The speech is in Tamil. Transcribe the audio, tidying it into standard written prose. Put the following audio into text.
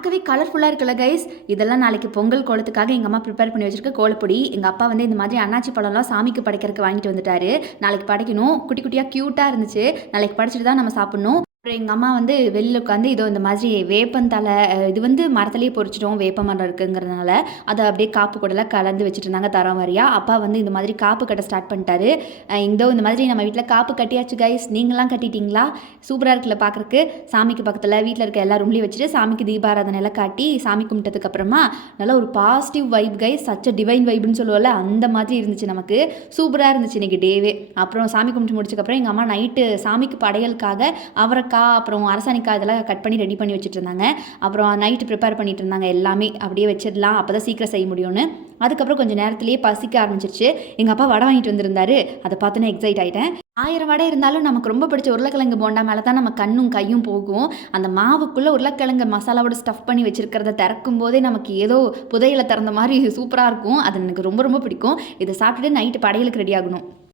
பார்க்கவே கலர்ஃபுல்லாக இருக்குல்ல கைஸ். இதெல்லாம் நாளைக்கு பொங்கல் கோலத்துக்காக எங்கள் அம்மா ப்ரிப்பேர் பண்ணி வச்சிருக்க கோலப்பொடி. எங்கள் அப்பா வந்து இந்த மாதிரி அன்னாச்சி பழம்லாம் சாமிக்கு படைக்கிறதுக்கு வாங்கிட்டு வந்துட்டாரு. நாளைக்கு படைக்கணும். குட்டி குட்டியாக க்யூட்டாக இருந்துச்சு. நாளைக்கு படைச்சிட்டு தான் நம்ம சாப்பிட்ணும். அப்புறம் எங்கள் அம்மா வந்து வெளியில் உட்காந்து இதோ இந்த மாதிரி வேப்பந்தலை, இது வந்து மரத்துலேயே பொறிச்சிட்டோம், வேப்ப மரம் இருக்குங்கிறதுனால அதை அப்படியே காப்பு கூடலாம் கலந்து வச்சுட்டு இருந்தாங்க தரம் வாரியா. அப்பா வந்து இந்த மாதிரி காப்பு கட்ட ஸ்டார்ட் பண்ணிட்டாரு. இதோ இந்த மாதிரி நம்ம வீட்டில் காப்பு கட்டியாச்சு கைஸ். நீங்களாம் கட்டிட்டீங்களா? சூப்பராக இருக்குல்ல பார்க்குறக்கு. சாமிக்கு பக்கத்தில் வீட்டில் இருக்க எல்லா ரூம்லேயும் வச்சுட்டு சாமிக்கு தீபாராதனை எல்லாம் காட்டி சாமி கும்பிட்டதுக்கப்புறமா நல்லா ஒரு பாசிட்டிவ் வைப் கைஸ். சச்ச டிவைன் வைப்னு சொல்லுவோம்ல, அந்த மாதிரி இருந்துச்சு நமக்கு. சூப்பராக இருந்துச்சு இன்றைக்கி டேவே. அப்புறம் சாமி கும்பிட்டு முடிச்சதுக்கப்புறம் எங்கள் அம்மா நைட்டு சாமிக்கு படையலுக்காக அவரை அப்புறம் அரசாணிக்காய் இதெல்லாம் கட் பண்ணி ரெடி பண்ணி வச்சுட்டு இருந்தாங்க. அப்புறம் நைட்டு ப்ரிப்பேர் பண்ணிட்டு இருந்தாங்க. எல்லாமே அப்படியே வச்சிடலாம், அப்போ தான் சீக்கிரம் செய்ய முடியும்னு. அதுக்கப்புறம் கொஞ்சம் நேரத்துலேயே பசிக்க ஆரம்பிச்சிருச்சு. எங்கள் அப்பா வடை வாங்கிட்டு வந்திருந்தாரு. அதை பார்த்து நான் எக்ஸைட் ஆகிட்டேன். 1000 வடை இருந்தாலும் நமக்கு ரொம்ப பிடிச்ச உருளைக்கிழங்கு போண்டா மேலே தான் நம்ம கண்ணும் கையும் போகும். அந்த மாவுக்குள்ளே உருளைக்கிழங்கு மசாலாவோட ஸ்டஃப் பண்ணி வச்சுருக்கிறத திறக்கும் போதே நமக்கு ஏதோ புதையில திறந்த மாதிரி சூப்பராக இருக்கும். அது எனக்கு ரொம்ப ரொம்ப பிடிக்கும். இதை சாப்பிட்டுட்டு நைட்டு படையலுக்கு ரெடி ஆகணும்.